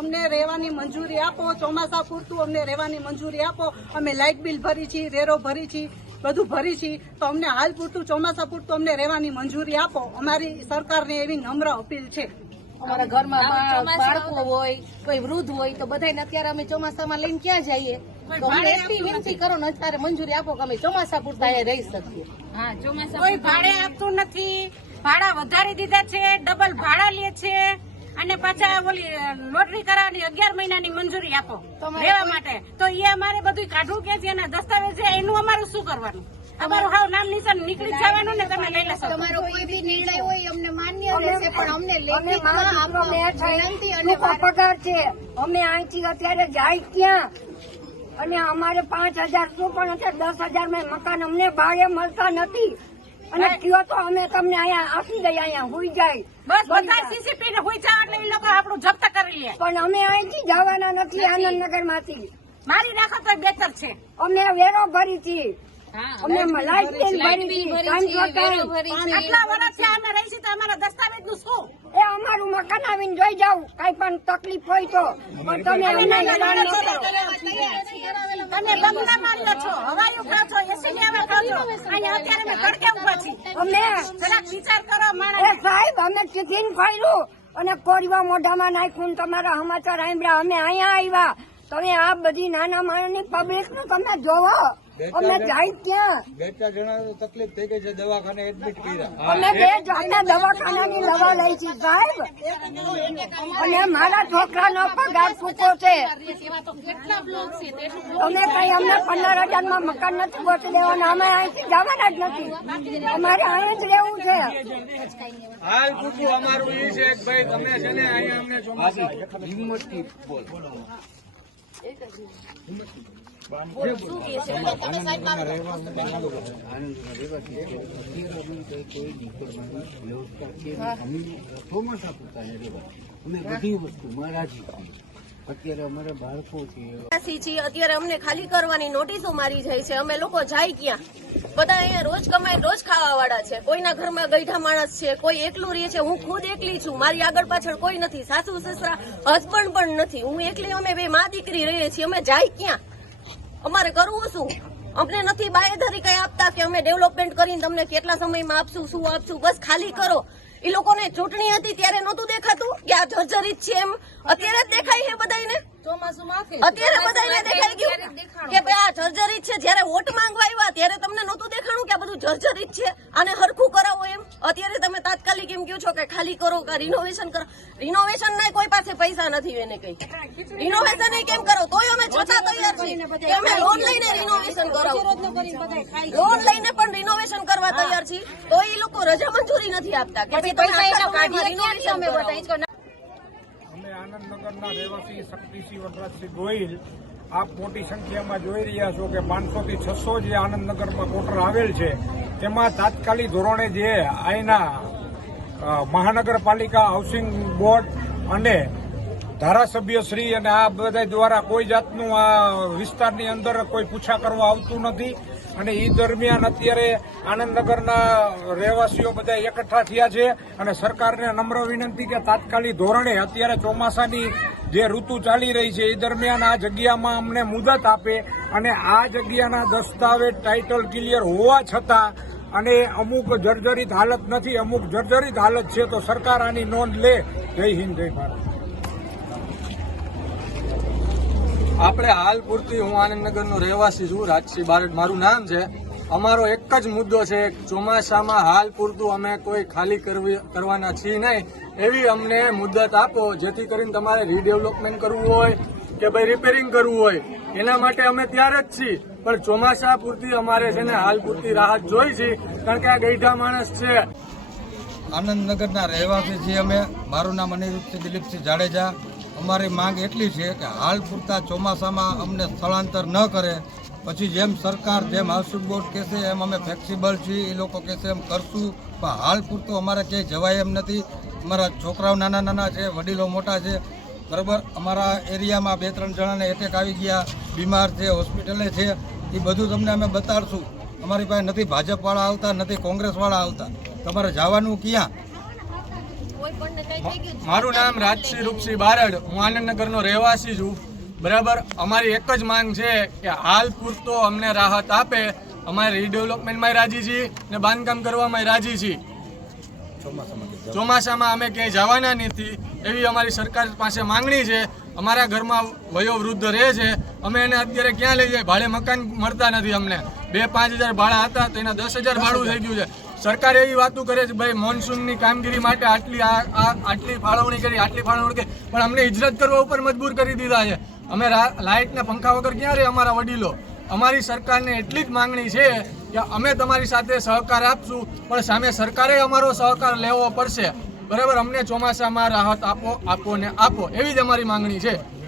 અમને રહેવાની મંજૂરી આપો ચોમાસા પૂરતું અમને રહેવાની મંજૂરી આપો અમે લાઇટ બિલ ભરી છીએ વેરો ભરી છીએ બધું ભરી છીએ તો અમને હાલ પૂરતું ચોમાસા પૂરતું અમને રહેવાની મંજૂરી આપો. અમારી સરકારને એવી નમ્ર અપીલ છે. અમારા ઘરમાં બાળકો હોય કોઈ વૃદ્ધ હોય તો બધાને અત્યારે અમે ચોમાસામાં લઈને ક્યાં જઈએ? તો અમને એટલી વિનંતી કરો ને અત્યારે મંજૂરી આપો કે અમે ચોમાસા પૂરતા અહીંયા રહી શકીએ. કોઈ ભાડે આપતું નથી. ભાડા વધારી દીધા છે ડબલ ભાડા લે છે. અને પાછા ઓલી લોટરી કરાવવાની અગિયાર મહિનાની મંજૂરી આપો લેવા માટે. તો એ અમારે બધું કાઢવું કે છે એના દસ્તાવેજ છે એનું અમારું શું કરવાનું? અમારું હાવ નામ નિશાન નીકળી જવાનું ને તમે લઈ લેશો. તમારો કોઈ બી નિર્ણય હોય અમને માન્ય રહેશે પણ અમને લેખિતમાં આપવા વિનંતી અને પગાર છે. અમે અહીંથી અત્યારે જાય ક્યાં? અને અમારે પાંચ હજાર શું પણ અત્યારે દસ હજારમાં મકાન અમને ભાડે મળતા નથી. અને કયો તો અમે તમને અહીંયા આપી દઈએ અહીંયા હોઈ જાય. બસ બધા સીસીપી ને હુઈ જાવ એટલે એ લોકો આપણું જપ્ત કરી લે. પણ અમે અહીંથી જવાના નથી આનંદનગરમાંથી મારી નાખો તો બેતર છે. અમે વેરો ભરી હતી અમે લાઇટ બિલ ભરી છીએ ટાઈમ ટુ ટાઈમ આટલા વર્ષથી અમે રહી છીએ તો અમારા દસ્તાવેજનું શું? એ અમારું મકાન આવીને જોઈ જાવ કઈ પણ તકલીફ હોય તો. પણ તમે અમને હેરાન ન કરો તમે બંગલા લો છો હવાયું ખાવ છો એસી લેવા ખાવ છો અહીંયા અત્યારે અમે તડકે ઊભા છીએ. અમે જરાક વિચાર કરો માણસ. સાહેબ અમે ટિફિન ખાયલું. અને કોરીવા મોઢામાં નાખ્યું તમારા સમાચાર સાંભળ્યા. અમે અહીંયા આવ્યા. તમે આ બધી નાના માણસની પબ્લિકનું તમે જોવો. અમે જાય ક્યાં બે ચાર જણા તકલીફ થઈ ગઈ છે દવાખાને એડમિટ કર્યા. અમે બે જાતના દવાખાનાની દવા લઈ છીએ સાહેબ. અને મારા છોકરાનો પગાર ચૂકો છે. તમે કઈ અમને પંદર હજારમાં મકાન નથી ગોઠવી દેવાના અમે અહીંથી જવાના જ નથી. અમારે અહીં જ રહેવું છે. હાલ પૂછવું અમારું એ છે કે ભાઈ તમે છે ને અહીંયા અમને ચોમાસા હિંમતથી બોલ. ચોમાસા છીએ અત્યારે અમને ખાલી કરવાની નોટિસો મારી જાય છે. અમે લોકો જાય ક્યાં? બધા અહીંયા રોજ કમાય રોજ ખાવા વાળા છે. કોઈના ઘરમાં ગઈઢા માણસ છે, કોઈ એકલું રહે છે. હું ખુદ એકલી છું. મારી આગળ પાછળ કોઈ નથી. સાસુ, સસરા હસબન્ડ પણ નથી. હું એકલી, અમે બે મા દીકરી રહીએ છીએ. અમે જાય ક્યાં? અમારે કરવું શું? અમને નથી બાહેધરી કઈ આપતા કે અમે ડેવલપમેન્ટ કરીને તમને કેટલા સમયમાં આપશું શું આપશું? બસ ખાલી કરો. એ લોકોને ચૂંટણી હતી ત્યારે નહોતું દેખાતું? કે આ જર્જરિત છે એમ? અત્યારે જ દેખાય છે બધાને અત્યારે બધાને દેખાઈ ગયું? કે ભાઈ આ જર્જરિત છે જયારે વોટ માંગવા આવ્યા ત્યારે તમને નહોતું દેખાણું કે આ બધું જર્જરિત છે આને હરખું કરાવો એમ અત્યારે તમે તાત્કાલિક એમ કહો છો કે ખાલી કરો કે રિનોવેશન કરો. રિનોવેશન ના કોઈ પાસે પૈસા નથી એને કઈ. રિનોવેશન કેમ કરો? તોય અમે છતાં તૈયાર છીએ અમે લોન લઈને રિનોવેશન કરાવો. લોન લઈને પણ રિનોવેશન કરવા તૈયાર છીએ. તો એ લોકો રજા મંજૂરી નથી આપતા કે ભાઈ તમે આટલા સમયમાં renovation કરાવો. અમે આનંદનગરના રહેવાસી શક્તિસિંહ વનરાજસિંહ ગોહિલ આપ મોટી સંખ્યામાં જોઈ રહ્યા છો કે પાંચસો થી છસો જે આનંદનગરમાં કોટર આવેલ છે તેમાં તાત્કાલિક ધોરણે જે અ, મહાનગરપાલિકા હાઉસિંગ બોર્ડ અને ધારાસભ્ય શ્રી અને આ બધા દ્વારા કોઈ જાતનું આ વિસ્તારની અંદર કોઈ પૂછા કરવા આવતું નથી. અને એ દરમિયાન અત્યારે આનંદનગરના રહેવાસીઓ બધા એકઠા થયા છે અને સરકારને નમ્ર વિનંતી કે તાત્કાલિક ધોરણે અત્યારે ચોમાસાની જે ઋતુ ચાલી રહી છે એ દરમિયાન આ જગ્યામાં અમને મુદત આપે અને આ જગ્યાના દસ્તાવેજ ટાઇટલ ક્લિયર હોવા છતાં અને અમુક જર્જરિત હાલત નથી, અમુક જર્જરિત હાલત છે, તો સરકાર આની નોંધ લે. જય હિન્દ, જય ભારત. આપણે હાલ પૂરતી હું આનંદનગરનો રહેવાસી છું રાજસિંહ બારડ. મારું નામ છે. અમારો એક જ મુદ્દો છે ચોમાસામાં હાલ પૂરતું અમે કોઈ ખાલી કરવી, કરવાના છીએ નહીં. એવી અમને મુદત આપો, જેથી કરીને તમારે રીડેવલપમેન્ટ કરવું હોય કે ભાઈ રિપેરિંગ કરવું હોય. એના માટે અમે ત્યારે જ છીએ. પણ ચોમાસા પૂરતી અમારે છે ને હાલ પૂરતી રાહત જોઈ છે, કારણ કે આ ગઈઢા માણસ છે. આનંદનગરના રહેવાસી છીએ અમે. મારું નામ અનિરુદ્ધસિંહ દિલીપસિંહ જાડેજા. અમારી માંગ એટલી છે કે હાલ પૂરતા ચોમાસામાં અમને સ્થળાંતર ન કરે. પછી જેમ સરકાર જેમ હાઉસિંગ બોર્ડ કહેશે, એમ અમે ફ્લેક્સિબલ છીએ, એ લોકો કહેશે એમ કરશું. પણ હાલ પૂરતું અમારે ક્યાંય જવાય એમ નથી. અમારા છોકરાઓ નાના નાના છે, વડીલો મોટા છે. બરાબર? અમારા એરિયામાં બે ત્રણ જણાને એટેક આવી ગયા બીમાર છે હોસ્પિટલે છે એ બધું તમને અમે બતાડશું. અમારી પાસે નથી ભાજપવાળા આવતા નથી કોંગ્રેસવાળા આવતા. તમારે જવાનું ક્યાં? કોઈ પણ કઈ થઈ ગયું મારું નામ રાજસિંહ રૂપસિંહ બારડ. હું આનંદનગરનો રહેવાસી છું. બરાબર? અમારી એક જ માંગ છે કે હાલ પૂરતો અમને રાહત આપે. અમારે રીડેવલપમેન્ટમાં રાજી છીએ ને બાંધકામ કરવામાં રાજી છીએ. ચોમાસામાં અમે ક્યાંય જવાના નથી, એવી અમારી સરકાર પાસે માંગણી છે. અમારા ઘરમાં વયોવૃદ્ધ રહે છે. અમે એને અત્યારે ક્યાં લઈ જાય? ભાડે મકાન મળતા નથી અમને. બે પાંચ હજાર ભાડા હતા તો એના દસ હજાર ભાડું થઈ ગયું છે. સરકાર એવી વાતો કરે છે, ભાઈ મોન્સૂનની કામગીરી માટે આટલી આટલી ફાળવણી કરી, આટલી ફાળવણી કરી, પણ અમને હિજરત કરવા ઉપર મજબૂર કરી દીધા છે. અમે લાઇટના પંખા વગર ક્યાં રહે અમારા વડીલો? અમારી સરકારને એટલી જ માંગણી છે કે અમે તમારી સાથે સહકાર આપશું, પણ સામે સરકારે અમારો સહકાર લેવો પડશે. બરાબર? અમને ચોમાસામાં રાહત આપો આપો ને આપો. એવી જ અમારી માંગણી છે.